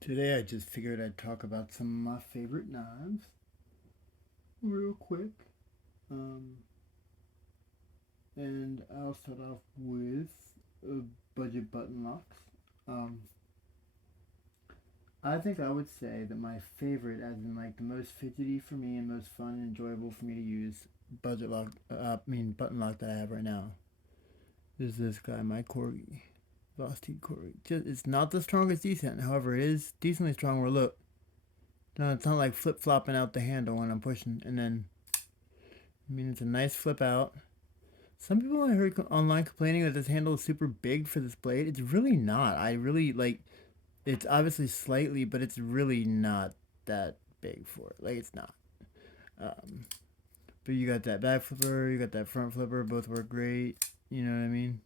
Today I just figured I'd talk about some of my favorite knives real quick. Um, and I'll start off with budget button locks. Um, I think I would say that my favorite, as in like the most fidgety for me and most fun and enjoyable for me to use button lock that I have right now is this guy, my Corgi. Velocity Corgi. It's not the strongest decent, however, it is decently strong. Where look, no, it's not like flip flopping out the handle when I'm pushing, and then it's a nice flip out. Some people I heard online complaining that this handle is super big for this blade. It's really not. I really like. It's obviously slightly, but it's really not that big for it. Like it's not. Um, but you got that back flipper, you got that front flipper. Both work great. You know what I mean?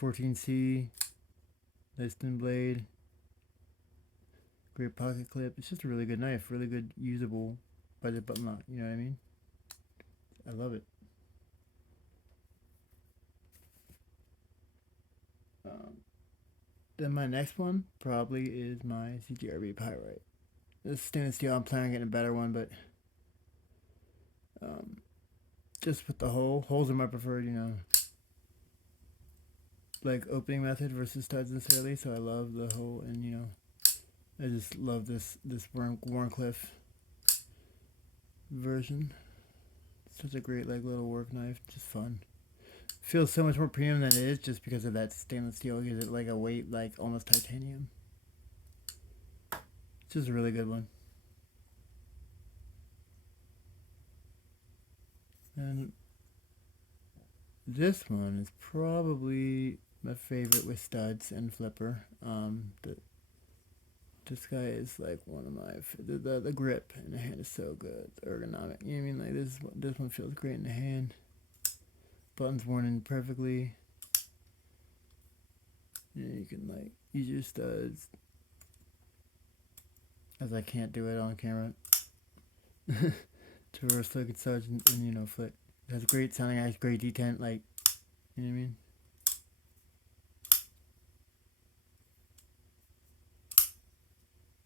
14C, nice thin blade, great pocket clip. It's just a really good knife. Really good usable budget button lock. You know what I mean? I love it. Um, then my next one probably is my CGRB Pyrite. This stainless steel, I'm planning on getting a better one, but um, just with the holes are my preferred, like opening method versus studs necessarily. So I love the hole, and I just love this Warncliffe version. It's such a great like little work knife, just fun. Feels so much more premium than it is just because of that stainless steel. Gives it like a weight like almost titanium. It's just a really good one. And this one is probably my favorite with studs and flipper. This guy is like one of my the grip in the hand is so good, the ergonomic. You know what I mean? Like this one feels great in the hand. Buttons worn in perfectly. You can like use your studs, as I can't do it on camera. To reverse flick and such, and flick. It has great sounding, has great detent. Like you know what I mean?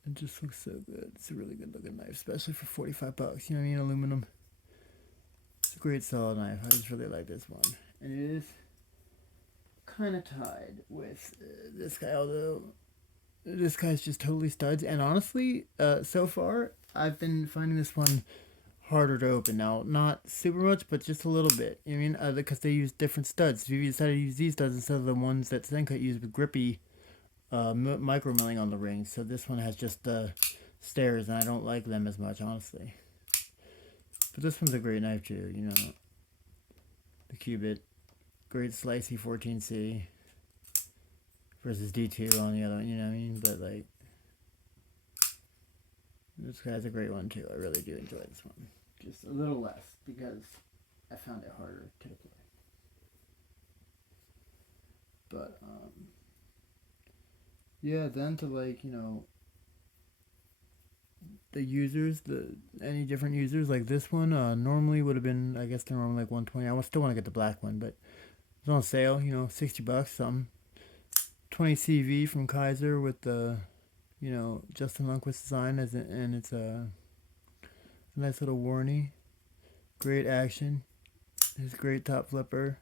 It just looks so good. It's a really good looking knife, especially for $45. You know what I mean? Aluminum. It's a great solid knife. I just really like this one, and it is kind of tied with this guy. Although this guy's just totally studs, and honestly, so far I've been finding this one harder to open now. Not super much, but just a little bit. You know what I mean? Because they use different studs. If you decided to use these studs instead of the ones that Senka used with grippy micro milling on the rings. So this one has just the stairs, and I don't like them as much, honestly. But this one's a great knife too. The Cubit, great slicey 14C versus D2 on the other one. You know what I mean? But like, this guy's a great one too. I really do enjoy this one. Just a little less because I found it harder to play. But yeah, then to like the users, the any different users like this one normally would have been, I guess they're normally like 120. I still want to get the black one, but it's on sale. $60 something. 20 CV from Kaiser with the Justin Lundquist design and it's a nice little warranty. Great action. His great top flipper.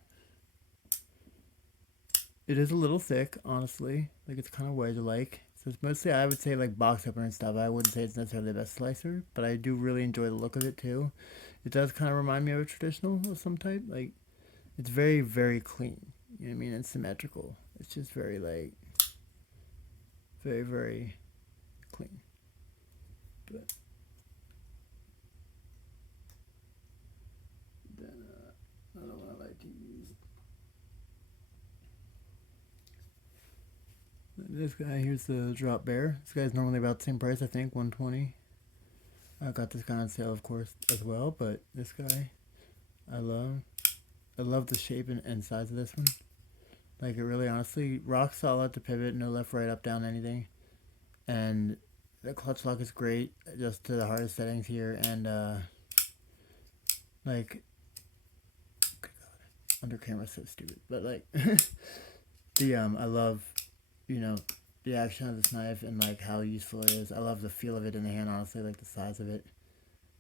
It is a little thick, honestly. Like it's kind of wedge like. So it's mostly, I would say, like box opener and stuff. I wouldn't say it's necessarily the best slicer, but I do really enjoy the look of it too. It does kind of remind me of a traditional of some type. Like it's very very clean. You know what I mean? It's symmetrical. It's just very like very very clean. But then another one I like to use. This guy here's the Drop Bear. This guy's normally about the same price, I think, 120. I got this guy on sale, of course, as well. But this guy, I love. I love the shape and size of this one. Like it really, honestly, rock solid to pivot, no left, right, up, down, anything. And the clutch lock is great, just to the hardest settings here. And like, good God, under camera so stupid. But like, I love, you know, the action of this knife and like how useful it is. I love the feel of it in the hand, honestly, like the size of it.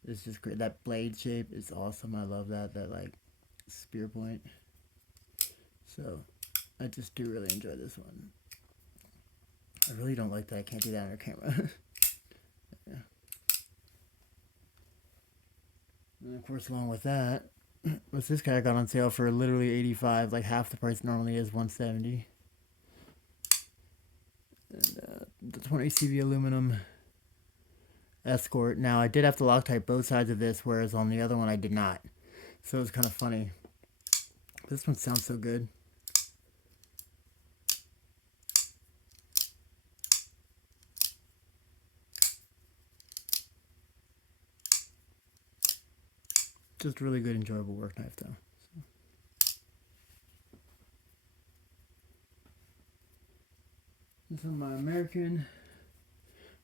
It's just great. That blade shape is awesome. I love that like spear point. So I just do really enjoy this one. I really don't like that I can't do that on camera. Yeah. And of course, along with that, what's this guy I got on sale for literally 85, like half the price normally is 170. And the 20 CV aluminum Escort. Now I did have to Loctite both sides of this, whereas on the other one I did not. So it was kind of funny. This one sounds so good. Just really good, enjoyable work knife though. So. This is my American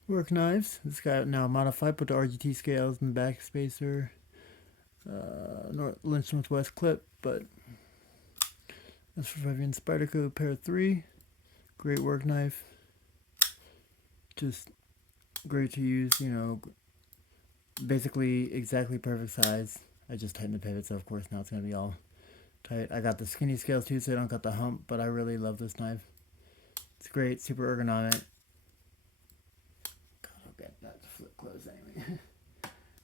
work knives. This guy now modified, put the RGT scales in the back spacer. Lynch Northwest clip, but that's for Vivian Spyderco pair 3. Great work knife. Just great to use, you know, basically exactly perfect size. I just tightened the pivot, so of course now it's going to be all tight. I got the skinny scales too, so I don't got the hump, but I really love this knife. It's great, super ergonomic. God, I'll get that to flip close anyway.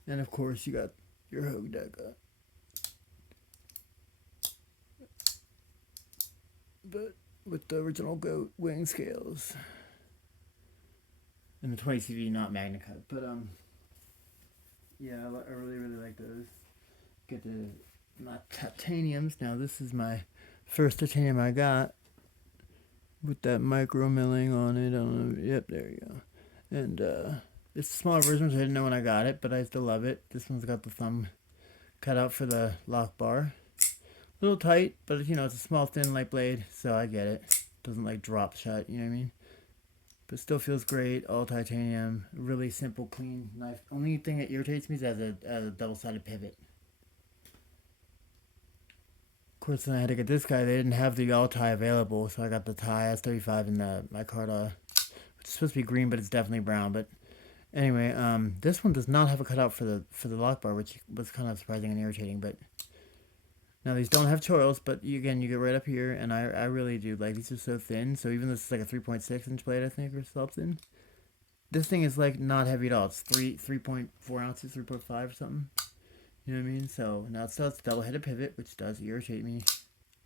And of course you got your Hogue Deca. But with the original goat wing scales. And the 20 CV, not Magna Cut. But yeah, I really like those. Get the my titaniums. Now this is my first titanium I got with that micro milling on it. I don't know. Yep, there you go. And it's a smaller version, so I didn't know when I got it, but I still love it. This one's got the thumb cut out for the lock bar. A little tight, but you know, it's a small, thin, light blade, so I get it. Doesn't like drop shut, you know what I mean? But still feels great, all titanium, really simple, clean knife. Only thing that irritates me is as a double-sided pivot. Of course, then I had to get this guy. They didn't have the all tie available, so I got the tie S35 and the micarta, which is supposed to be green, but it's definitely brown. But anyway, this one does not have a cutout for the lock bar, which was kind of surprising and irritating. But now these don't have choils, but you get right up here, and I really do like these are so thin. So even this is like a 3.6 inch blade, I think, or something. This thing is like not heavy at all. It's 3.4 ounces, 3.5 or something. You know what I mean? So now it's double-headed pivot, which does irritate me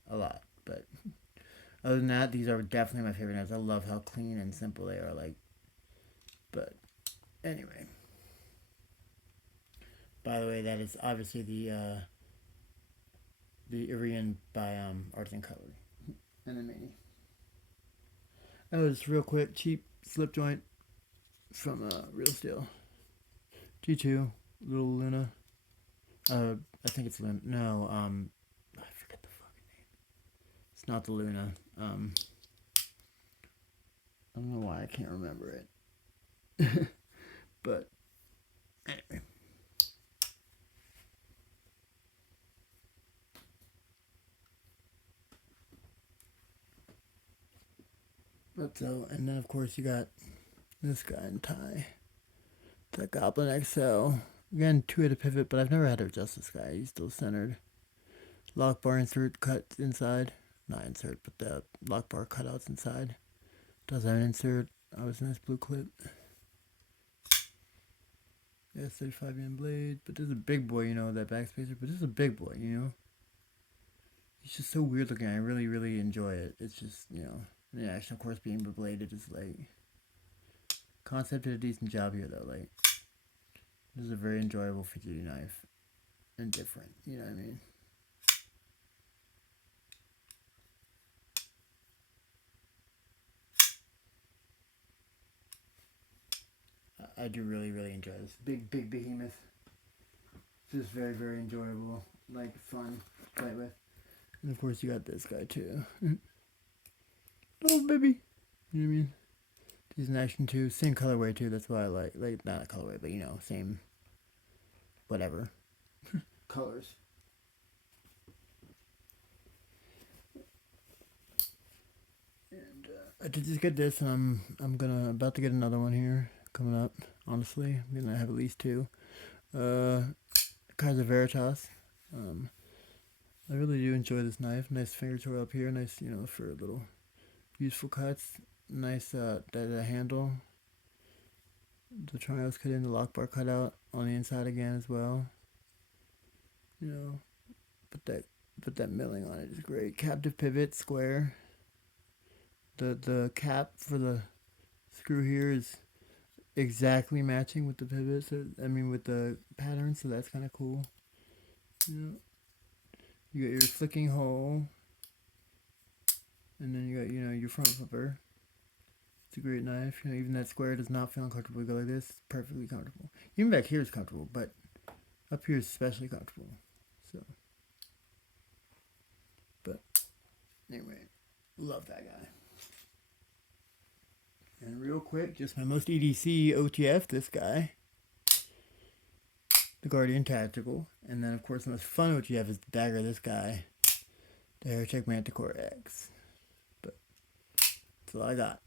a lot. But other than that, these are definitely my favorite knives. I love how clean and simple they are. Like, but anyway. By the way, that is obviously the Irian by Artisan Cutlery and the Mini. Oh, just real quick, cheap slip joint from Real Steel. G2, little Luna. I think it's Luna. No, I forget the fucking name. It's not the Luna. I don't know why I can't remember it. But anyway. But so, and then of course you got this guy in tie. The Goblin XL. Again, 2-headed pivot, but I've never had to adjust this guy. He's still centered. Lock bar insert cut inside. Not insert, but the lock bar cutouts inside. Does have an insert. Always a nice blue clip. Yeah, 35mm blade. But this is a big boy, you know, that backspacer. But this is a big boy, you know. He's just so weird looking. I really enjoy it. It's just, you know, the action, of course, being bladed is like. Concept did a decent job here, though. Like, this is a very enjoyable fidgety knife. And different, you know what I mean? I do really enjoy this. Big behemoth. Just very enjoyable. Like, fun to play with. And of course, you got this guy, too. Oh, baby. You know what I mean? He's an action, too. Same colorway, too. That's why I like. Like, not a colorway, but, you know, same. Whatever. Colors. And I did just get this, and I'm about to get another one here coming up. Honestly, I'm gonna have at least two. Kaiser Veritas. Um, I really do enjoy this knife. Nice finger tool up here. Nice, for little useful cuts. Nice that handle. The triangles cut in, the lock bar cut out on the inside again as well. Put that milling on it is great. Captive pivot, square. The cap for the screw here is exactly matching with the pivot. So with the pattern. So that's kind of cool. You got your flicking hole, and then you got your front flipper. It's a great knife. Even that square does not feel uncomfortable. You go like this, it's perfectly comfortable. Even back here is comfortable, but up here is especially comfortable. So, but anyway, love that guy. And real quick, just my most EDC OTF, this guy. The Guardian Tactical. And then, of course, the most fun OTF is the dagger, this guy. The Aircheck Manticore X. But that's all I got.